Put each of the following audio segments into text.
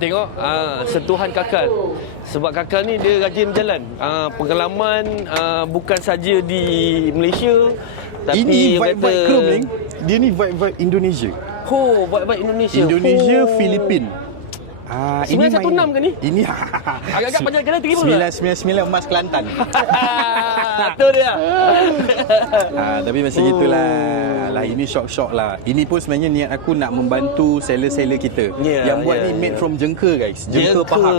tengok ah, sentuhan kakak. Sebab kakak ni dia rajin berjalan. Ah, pengalaman ah, bukan saja di Malaysia tapi Ini orang vibe-vibe kata- Chrome ni. Dia ni vibe-vibe Indonesia. Oh, vibe-vibe Indonesia. Indonesia, oh. Filipin. Ah, 916 main- ke ni? Ini Agak-agak panjang kena terima tak? 999 emas Kelantan. Itu dia. ah, tapi macam gitulah. Lah ini shock-shock lah. Ini pun sebenarnya niat aku nak membantu seller-seller kita. Ya, Yang buat ya, ni made ya. from jengka guys. Jengka, Jengka. Pahang.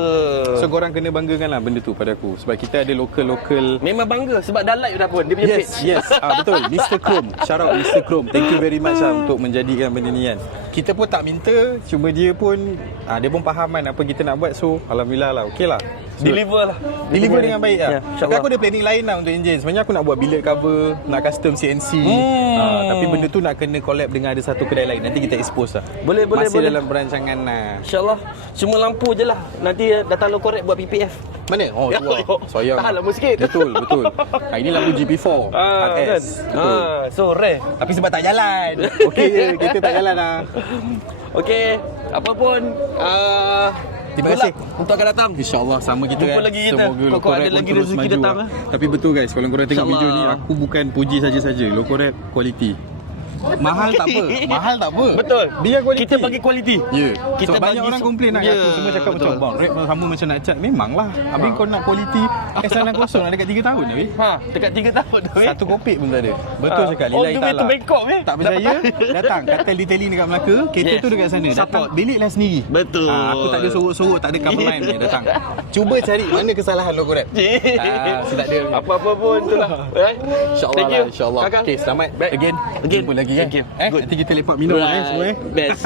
So korang kena banggakan lah benda tu pada aku. Sebab kita ada local-local Memang bangga sebab dah like dah pun dia punya Yes, page. yes. Ah, betul. Mr. Chrome. Shout out Mr. Chrome. Thank you very much lah untuk menjadikan benda ni kan. Kita pun tak minta, cuma dia pun ah, dia pun faham kan apa kita nak buat. So, alhamdulillah lah. Okey lah. So, Deliver lah. Deliver dengan baik lah. Ya, Tapi aku ada planning lain lah untuk engine. Sebenarnya aku nak buat bilik cover, nak custom CNC. Hmm. Ah, tapi benda tu nak kena collab dengan ada satu kedai lain. Nanti kita expose lah. Boleh, boleh, Masih boleh. dalam perancangan lah. InsyaAllah Cuma lampu je lah Nanti datang lo korek buat PPF Mana? Oh, tu lah. Sayang. Tahan lama sikit. Betul, betul. Ah, ini lampu GP4. Ah, kan? RS. Betul. Ah, so rare Tapi sebab tak jalan. Okey kita tak jalan lah. Okay Apa pun uh, Terima kasih. luck Untuk akan datang InsyaAllah sama kita Jumpa kan. lagi kita. Semoga Kau- ada lagi rezeki datang, lah. eh? Tapi betul guys, kalau korang tengok video ni, aku bukan puji saja-saja. Lokorep quality. Mahal tak apa. Mahal tak apa. Betul Dia quality. Kita bagi kualiti Ya. Yeah. Kita so, banyak orang komplain lah Ya, yeah, aku semua cakap betul. macam bang rap sama macam nak cat memanglah habis kau nak quality S9 kosong nak dekat 3 tahun habis Ha, dekat 3 tahun tu eh. satu kopek pun tak ada Betul Ha. cakap Lillahi the way to ta'ala Bangkok, eh? Tak percaya Datang Katal detailing dekat Melaka Kereta Yes. tu dekat sana Datang bilik lah sendiri Betul. ha, Aku tak ada sorok-sorok Tak ada cover line ni Datang Cuba cari mana kesalahan logo rap Ah, sedap dia. Apa-apa pun tu lah Alright. InsyaAllah lah InsyaAllah. Okay selamat Baik. Again Again. Jumpa lagi kan Thank eh. Nanti kita lepak minum eh Right. semua eh Best